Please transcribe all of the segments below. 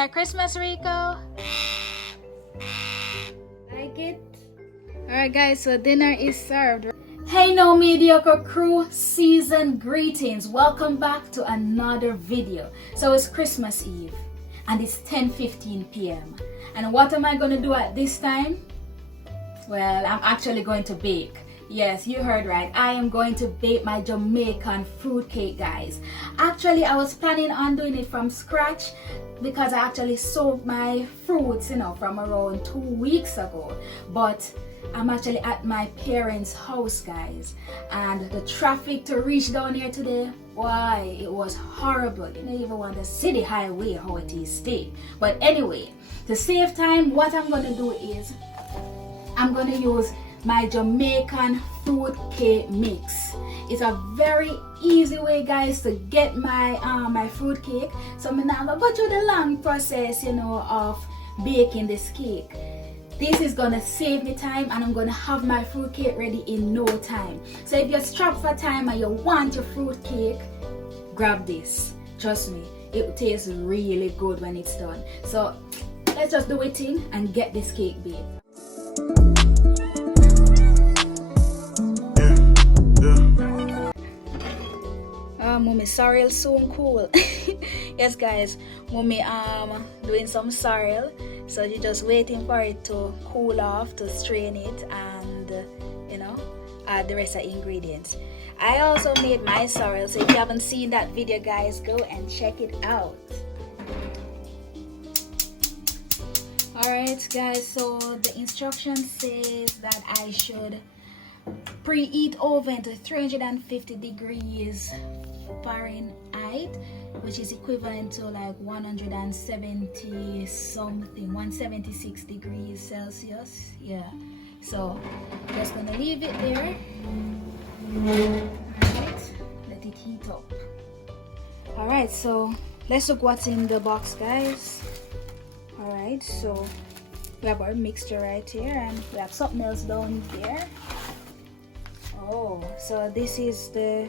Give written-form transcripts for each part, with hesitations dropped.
Merry Christmas, Rico. Like it? Alright guys, so dinner is served. Hey NoMediocre crew, season greetings. Welcome back to another video. So it's Christmas Eve and it's 10:15 p.m. And what am I going to do at this time? Well, I'm actually going to bake. Yes, you heard right. I am going to bake my Jamaican fruit cake, guys. Actually, I was planning on doing it from scratch because I actually sold my fruits, from around 2 weeks ago. But I'm actually at my parents' house, guys. And the traffic to reach down here today, why, it was horrible. You don't even want to see the highway how it is still. But anyway, to save time, what I'm going to do is I'm going to use my Jamaican fruit cake mix. It's a very easy way, guys, to get my my fruit cake. So I'm not gonna go through the long process, of baking this cake. This is gonna save me time, and I'm gonna have my fruit cake ready in no time. So if you're strapped for time and you want your fruit cake, grab this. Trust me, it tastes really good when it's done. So let's just do it in and get this cake baked. Mommy sorrel soon cool. Yes guys, mommy doing some sorrel, so you're just waiting for it to cool off to strain it and add the rest of the ingredients. I also made my sorrel, so if you haven't seen that video, guys, go and check it out. Alright guys, so the instruction says that I should preheat oven to 350 degrees Fahrenheit, which is equivalent to like 170 something, 176 degrees Celsius. Yeah, so just gonna leave it there. Alright, let it heat up. Alright, so let's look what's in the box, guys. Alright, so we have our mixture right here, and we have something else down here. Oh, so this is the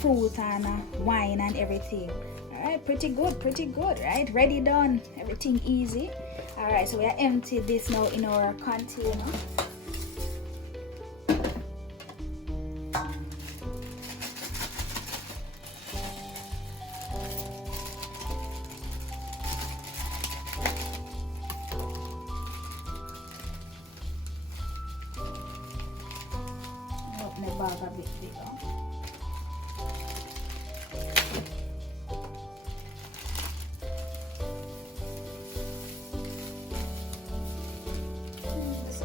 fruit and wine and everything. All right, pretty good, right? Ready, done, everything easy. All right, so we are empty this now in our container. Open the bag a bit bigger.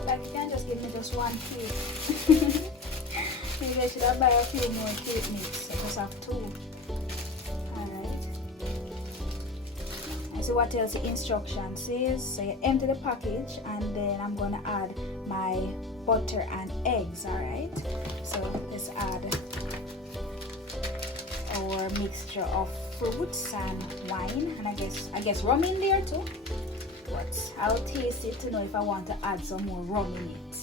Like, you can't just give me just one cake. Maybe I should have buy a few more cake mix. I just have two. Alright. And so what else the instruction says? So you empty the package, and then I'm gonna add my butter and eggs. Alright. So let's add our mixture of fruits and wine, and I guess rum in there too. But I'll taste it to know if I want to add some more rum in it.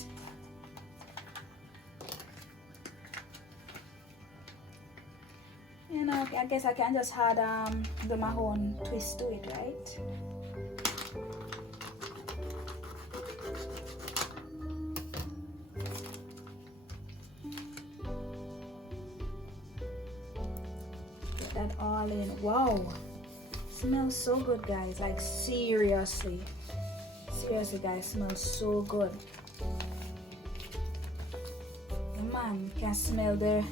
I guess I can just add do my own twist to it, right? Get that all in. Wow. Smells so good, guys. Like seriously guys, smells so good. Man, can smell the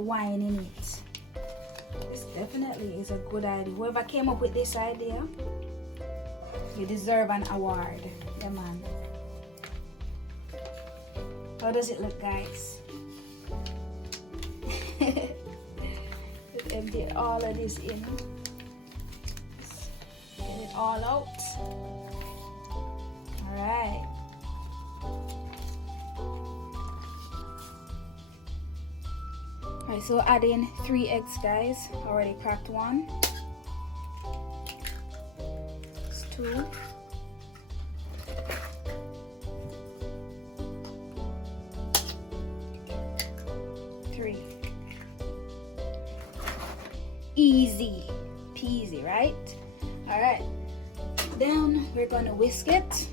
wine in it. This definitely is a good idea. Whoever came up with this idea, you deserve an award. Yeah, man. How does it look, guys? Let's empty all of this in. Get it all out. Alright. Alright, so add in 3 eggs, guys. Already cracked one. It's 2. 3. Easy peasy, right? Alright, then we're gonna whisk it.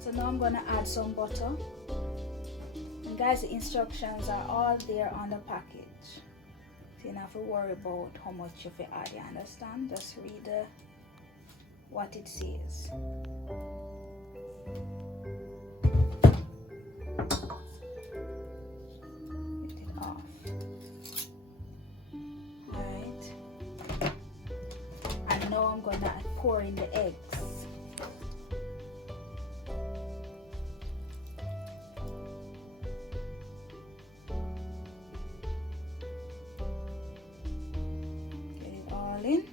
So now I'm gonna add some butter. And guys, the instructions are all there on the package. So you don't have to worry about how much you have to add, you understand? Just read what it says. Lift it off. Alright. And now I'm gonna pour in the eggs. In.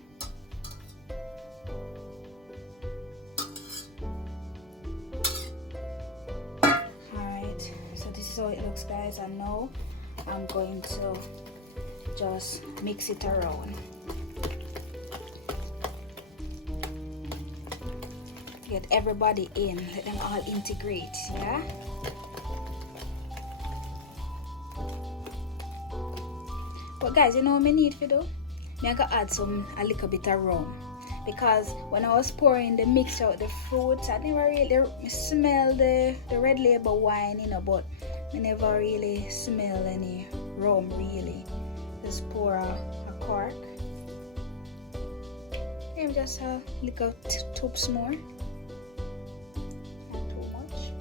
Alright, so this is how it looks, guys, and now I'm going to just mix it around. Get everybody in, let them all integrate, yeah? But guys, you know what I need for though? I can add a little bit of rum, because when I was pouring the mixture with the fruits, I never really smell the red label wine, you know, but I never really smell any rum really. Just pour a cork. Maybe just a little toops more. Not too much.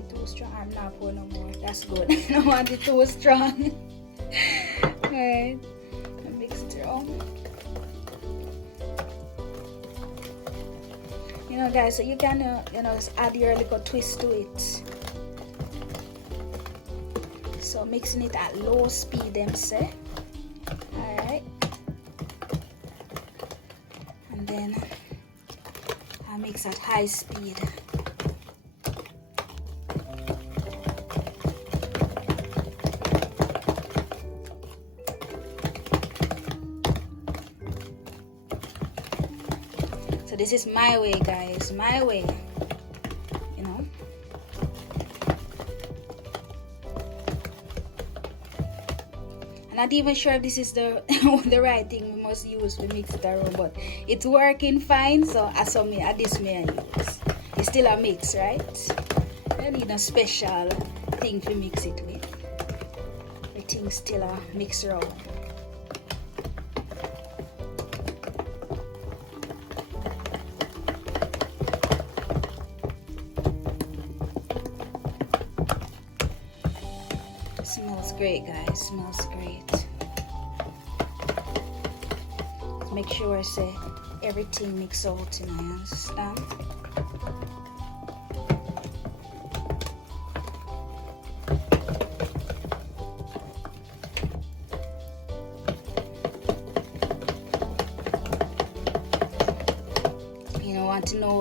It's too strong. I'm not pouring no more. That's good. I don't want it too strong. Alright. You know, guys, so you can just add your little twist to it. So mixing it at low speed, them say. Alright, and then I mix at high speed. So this is my way, guys, my way, you know. I'm not even sure if this is the the right thing we must use to mix it around, but it's working fine. So this may I use. It's still a mix, right? I don't need a special thing to mix it with. Everything's still a mix around. Smells great, guys. Smells great. Make sure I say everything mix out, you know, you understand?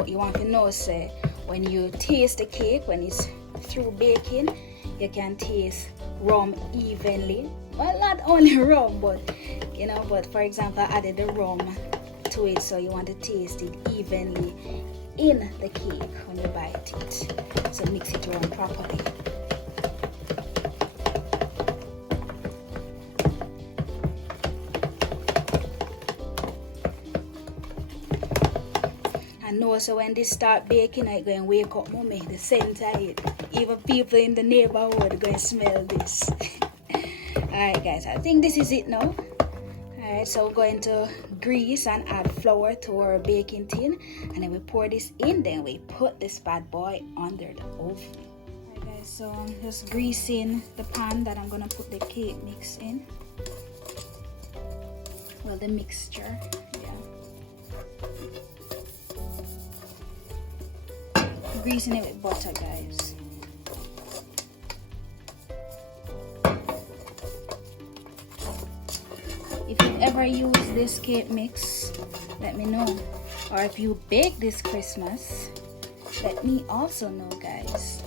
You want to know, say, when you taste the cake, when it's through baking, you can taste rum evenly. Well, not only rum, but you know, but for example, I added the rum to it, so you want to taste it evenly in the cake when you bite it. So mix it around properly. I know, so when this start baking, I go and wake up mommy, the scent of it. Even people in the neighborhood going to smell this. Alright guys, I think this is it now. Alright, so we're going to grease and add flour to our baking tin, and then we pour this in, then we put this bad boy under the oven. Alright guys, so I'm just greasing the pan that I'm going to put the cake mix in. Well, the mixture, yeah. Greasing it with butter, guys. If you ever use this cake mix, let me know. Or if you bake this Christmas, let me also know, guys.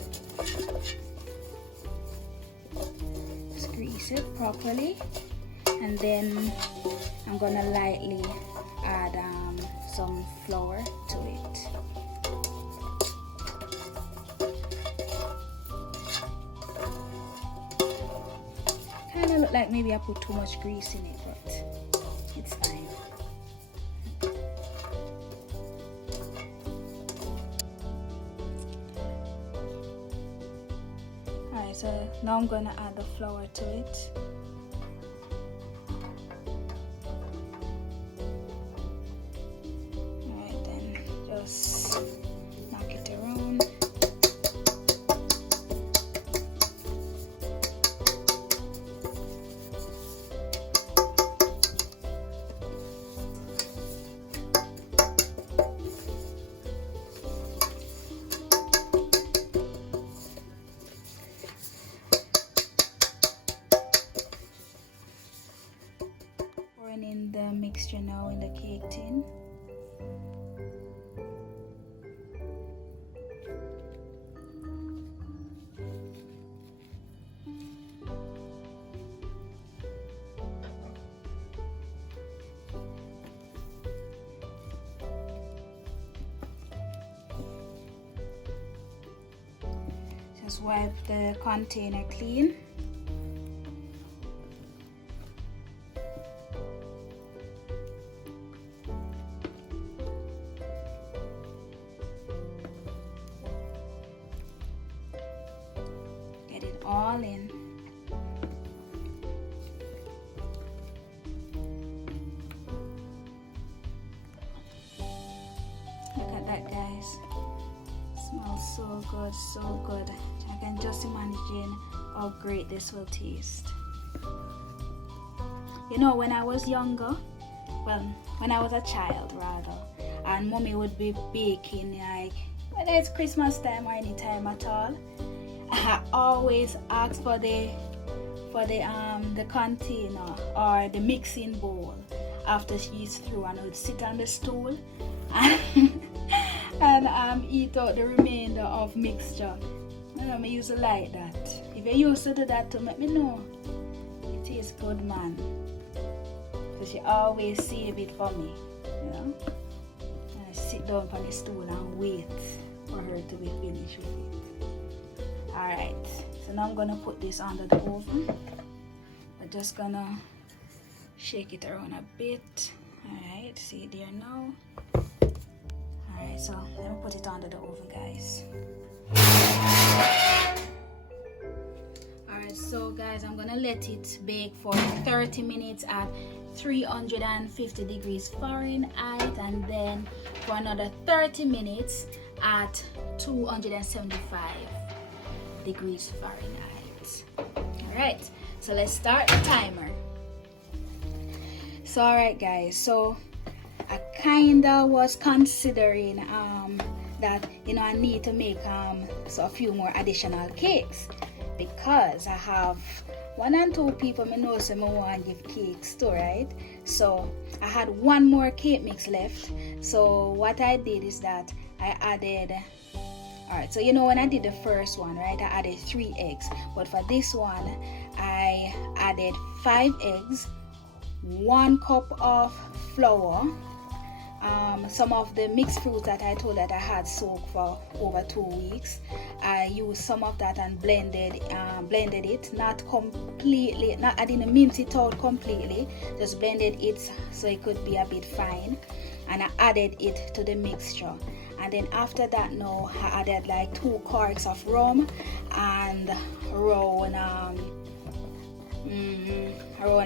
Just grease it properly, and then I'm gonna lightly add some flour to it. Kind of look like maybe I put too much grease in it, but it's fine. Alright, so now I'm gonna add the flour to it. Alright, then just knock it around. In the mixture now in the cake tin. Just wipe the container clean. All in. Look at that, guys. Smells so good, so good. I can just imagine how great this will taste. You know, when I was younger, well, when I was a child rather, and mommy would be baking like whether it's Christmas time or any time at all, I always ask for the container or the mixing bowl after she's through, and I would sit on the stool and eat out the remainder of mixture. I used to like that. If you used to do that to let me know, it tastes good, man. So she always save it for me, you know. And I sit down on the stool and wait for her to be finished with it. Alright, so now I'm gonna put this under the oven. I'm just gonna shake it around a bit. Alright, see it there now. Alright, so let me put it under the oven, guys. Alright, so guys, I'm gonna let it bake for 30 minutes at 350 degrees Fahrenheit, and then for another 30 minutes at 275 degrees Fahrenheit. Alright, so let's start the timer. So alright guys, so I kinda was considering that, you know, I need to make so a few more additional cakes, because I have 1 and 2 people I know so I want to give cakes to, right? So I had 1 more cake mix left. So what I did is that I added, alright, so you know when I did the first one, right, I added 3 eggs, but for this one I added 5 eggs, 1 cup of flour, some of the mixed fruits that I told that I had soaked for over 2 weeks. I used some of that and blended it, not completely, I didn't mince it out completely, just blended it so it could be a bit fine, and I added it to the mixture. And then after that, now I added like 2 corks of rum and around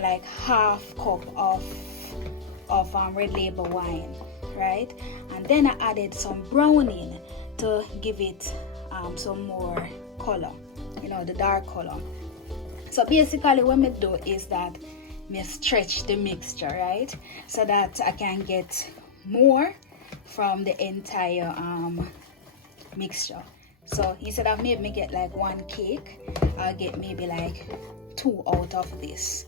like half cup of red label wine, right? And then I added some browning to give it some more color, you know, the dark color. So basically what I do is that I stretch the mixture, right, so that I can get more from the entire mixture. So instead of maybe me get like 1 cake, I'll get maybe like 2 out of this.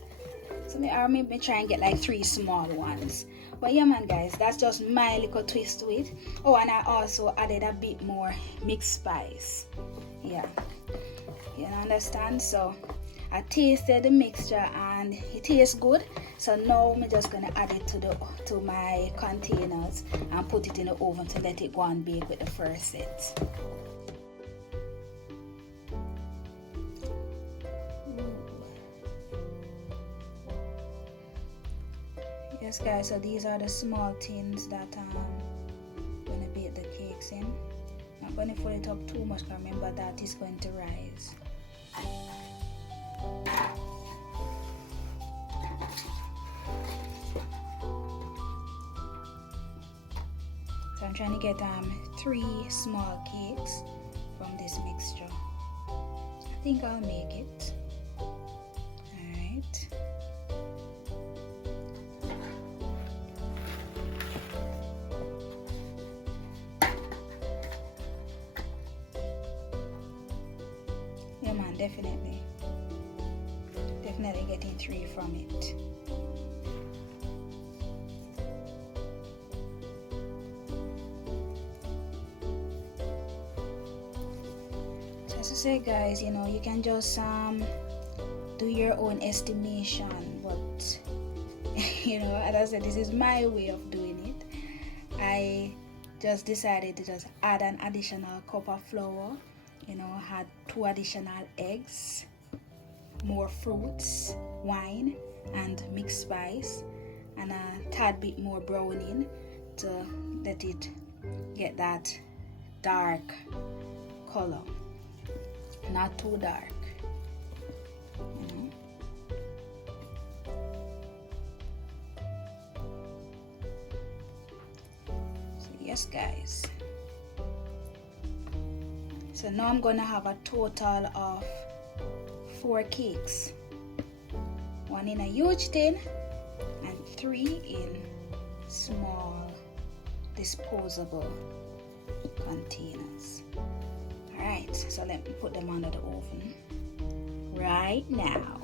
So maybe try and get like 3 small ones. But yeah man guys, that's just my little twist to it. Oh, and I also added a bit more mixed spice. Yeah, you understand? So I tasted the mixture and it tastes good. So now I'm just gonna add it to my containers and put it in the oven to let it go and bake with the first set. Yes guys, so these are the small tins that I'm gonna bake the cakes in. Not gonna fill it up too much, because remember that is going to rise. So I'm trying to get 3 small cakes from this mixture. I think I'll make it. Alright. Yeah man, definitely getting 3 from it. So as I say guys, you know, you can just do your own estimation, but you know, as I said, this is my way of doing it. I just decided to just add an additional cup of flour, you know, had 2 additional eggs, more fruits, wine, and mixed spice, and a tad bit more browning to let it get that dark color, not too dark, you know. So yes guys, so now I'm gonna have a total of 4 cakes, 1 in a huge tin and 3 in small disposable containers. Alright, so let me put them under the oven right now.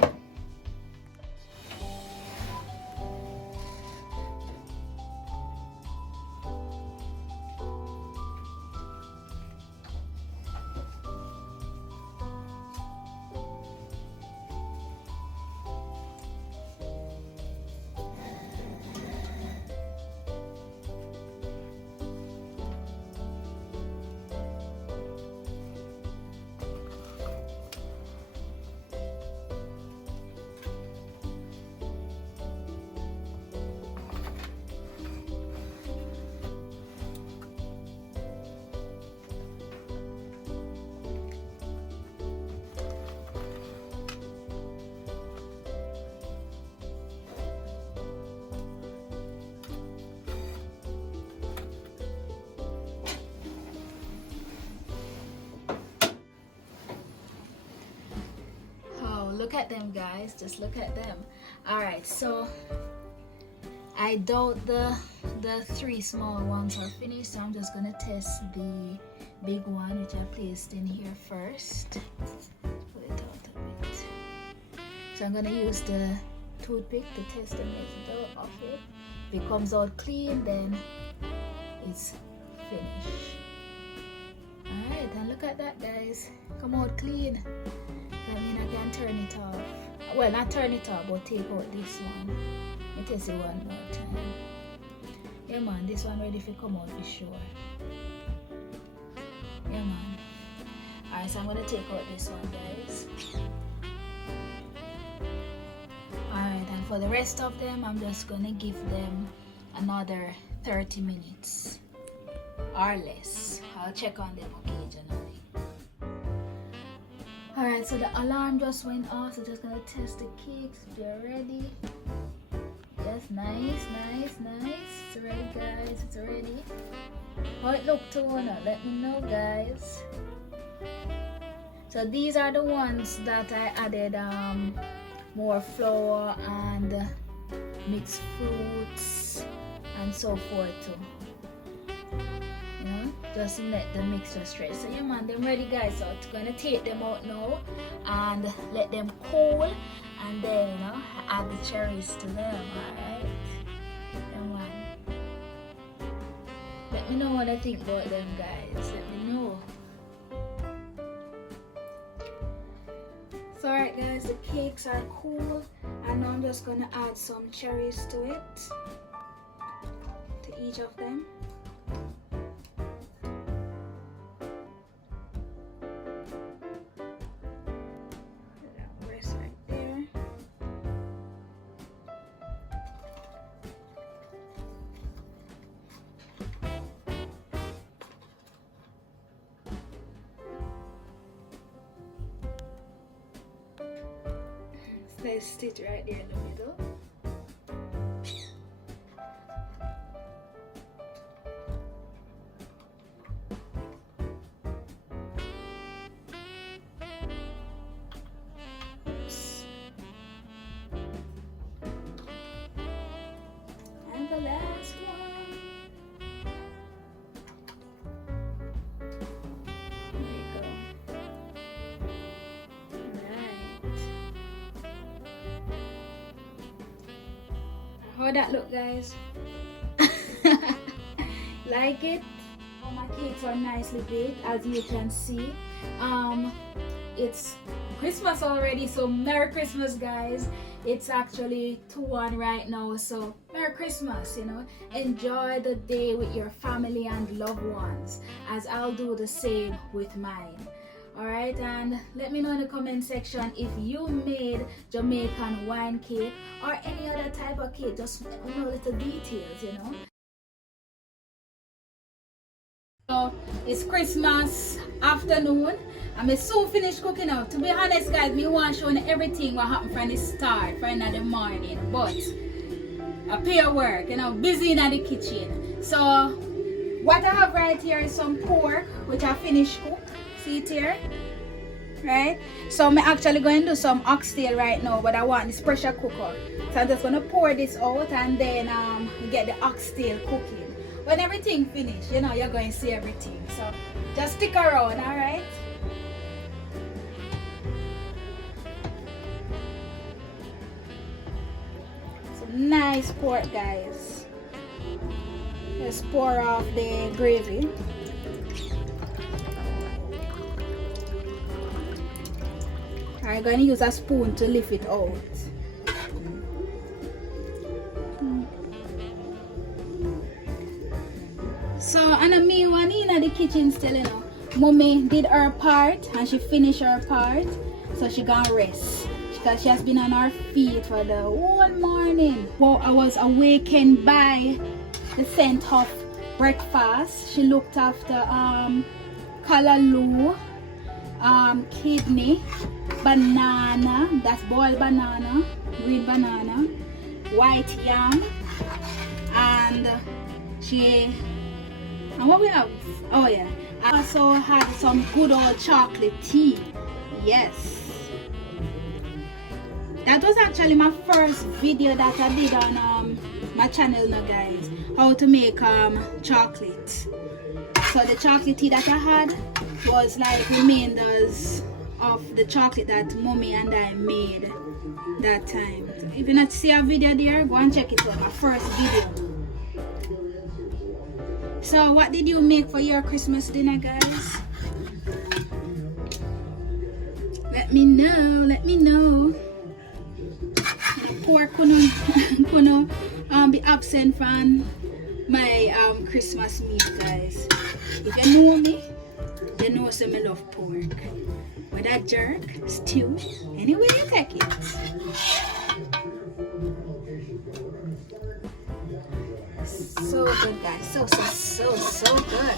Look at them guys, just look at them. All right, so I doubt the 3 small ones are finished, so I'm just gonna test the big one, which I placed in here first. Put it out a bit. So I'm gonna use the toothpick to test the middle of it. If it comes out clean, then it's finished. All right, and look at that guys, come out clean. I mean, I can turn it off. Well, not turn it off, but take out this one. Let me test it one more time. Yeah man, this one ready to come out for sure. Yeah man. Alright, so I'm gonna take out this one guys. Alright, and for the rest of them, I'm just gonna give them another 30 minutes or less. I'll check on them occasionally. Alright, so the alarm just went off, so just gonna test the cakes if they're ready. Yes, nice. It's ready guys, it's ready. How it look to wanna let me know guys. So these are the ones that I added more flour and mixed fruits and so forth too. Just let the mixture stretch. So yeah man, them ready guys, so it's gonna take them out now and let them cool, and then you know, add the cherries to them. Alright, yeah man, let me know what I think about them guys, let me know. So So alright guys, the cakes are cool, and now I'm just gonna add some cherries to it, to each of them. That rest right there. Place it right there in the middle. Oops. And the last one. There you go. Right. How that look, guys? Like it? All my cakes are nicely baked, as you can see. It's Christmas already, so Merry Christmas, guys. It's actually 2-1 right now, so Merry Christmas, you know. Enjoy the day with your family and loved ones, as I'll do the same with mine. Alright, and let me know in the comment section if you made Jamaican wine cake or any other type of cake. Just let me know little details, you know. So it's Christmas afternoon. I'm soon finished cooking out. To be honest, guys, me want to show you everything what happened from the start, from the morning. But I pay work, you know, busy in the kitchen. So what I have right here is some pork, which I finished cook. See it here, right? So I'm actually going to do some oxtail right now, but I want this pressure cooker. So I'm just going to pour this out and then get the oxtail cooking. When everything finished, you know, you're going to see everything. So just stick around, all right? Some nice pork, guys. Just pour off the gravy. I'm going to use a spoon to lift it out. So, and me one in the kitchen still, you know. Mommy did her part and she finished her part. So she gonna rest. Because she has been on her feet for the whole morning. Well, I was awakened by the scent of breakfast. She looked after callaloo, kidney, banana, that's boiled banana, green banana, white yam, and and what we have? Oh yeah, I also had some good old chocolate tea. Yes, that was actually my first video that I did on my channel now, guys, how to make chocolate. So the chocolate tea that I had was like remainders of the chocolate that mommy and I made that time. So if you not see a video there, go and check it out, my first video. So what did you make for your Christmas dinner, guys? Let me know. Pork couldn't be absent from my Christmas meal, guys. If you know me, you know some I love pork. With that jerk, stew, anyway you take it. So good, guys. So good.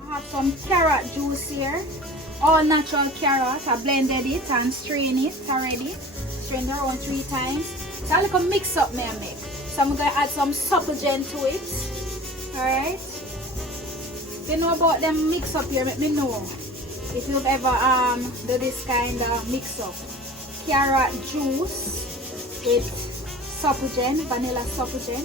I have some carrot juice here. All natural carrot. I blended it and strained it already. Strained it around 3 times. So I like a mix up me I make. So I'm going to add some supplegen to it. Alright. If you know about them mix up here, let me know if you've ever do this kind of mix up. Carrot juice with supplegen, vanilla supplegen,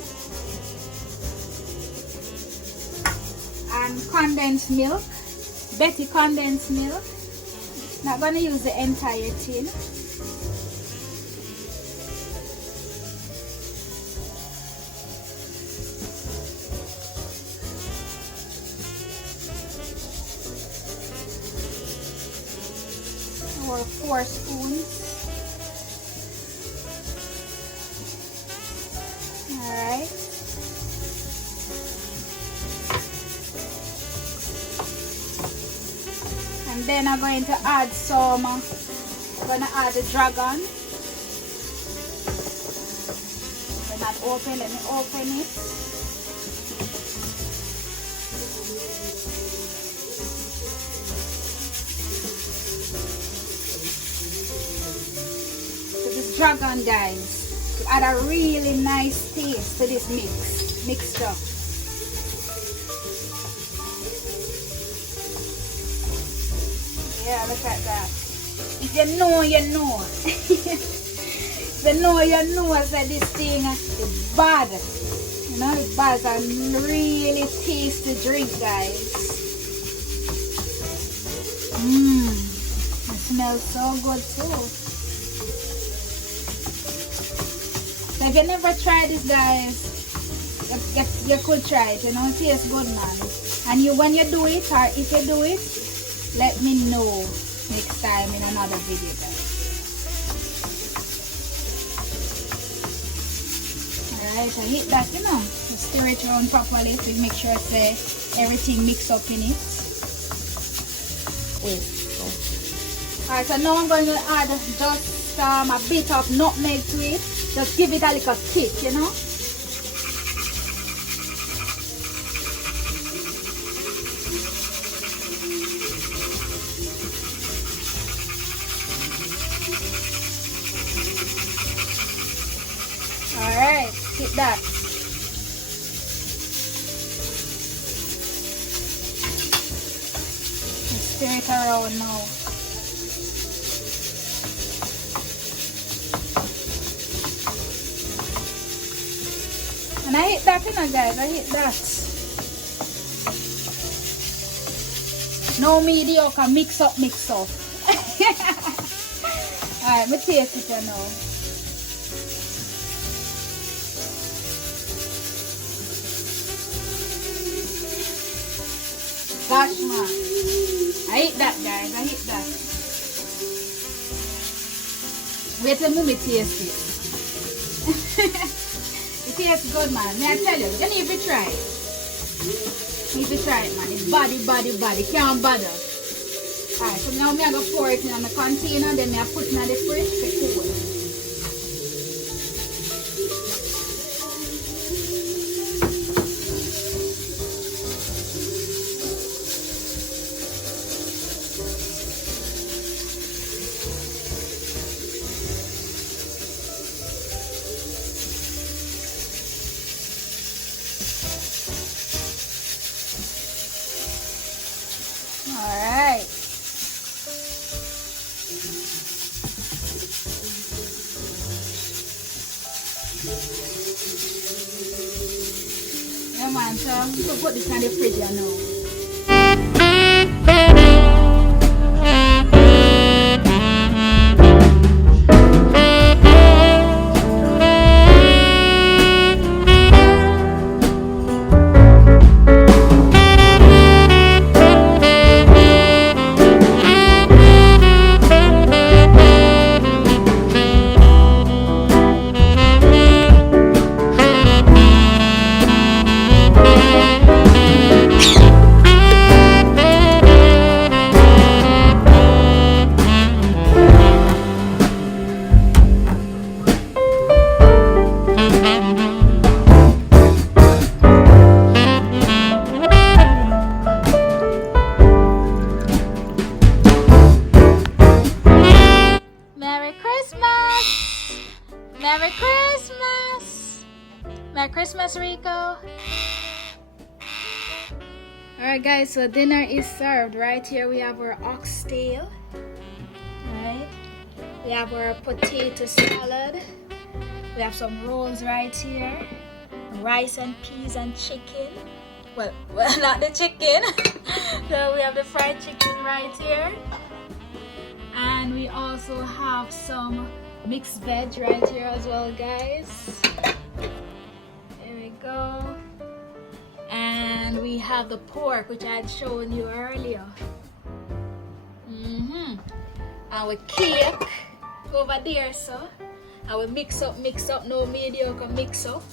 and condensed milk, Betty condensed milk. Not gonna use the entire tin. or 4 spoons. Alright. And then I'm going to add some, I'm going to add the dragon. When that open, let me open it. So this dragon, guys, will add a really nice taste to this mixture. Yeah, look at that. If you know, you know. If you know, you know that this thing is bad. You know, it's bad. It's a really tasty drink, guys. It smells so good too. So if you never tried this, guys, you could try it. You know, it tastes good, man. And when you do it, or if you do it, let me know next time in another video, guys. Alright, I hit that, you know. Just stir it around properly to make sure everything mix up in it. Wait. Alright, so now I'm going to add just a bit of nutmeg to it. Just give it a little kick, you know. Alright, hit that. Stir it around now. And I hit that, you know, guys. I hit that. No mediocre, mix up. Alright, me taste it now. Gosh, man. I hate that, guys. I hate that. Wait till mommy taste it. It tastes good, man. May I tell you? You need to try it. You need to try it, man. It's body. Can't bother. Alright, so now I'm going to pour it in the container. Then I put it in the fridge to cool. Alright. Yeah, man, so we'll put this in the fridge now. Merry Christmas! Merry Christmas, Rico! Alright guys, so dinner is served. Right here we have our oxtail. Right? We have our potato salad. We have some rolls right here. Rice and peas and chicken. Well, not the chicken. So we have the fried chicken right here. And we also have some mixed veg right here as well, guys. There we go. And we have the pork, which I had shown you earlier. And we cake over there, so. And we mix up, no mediocre mix up.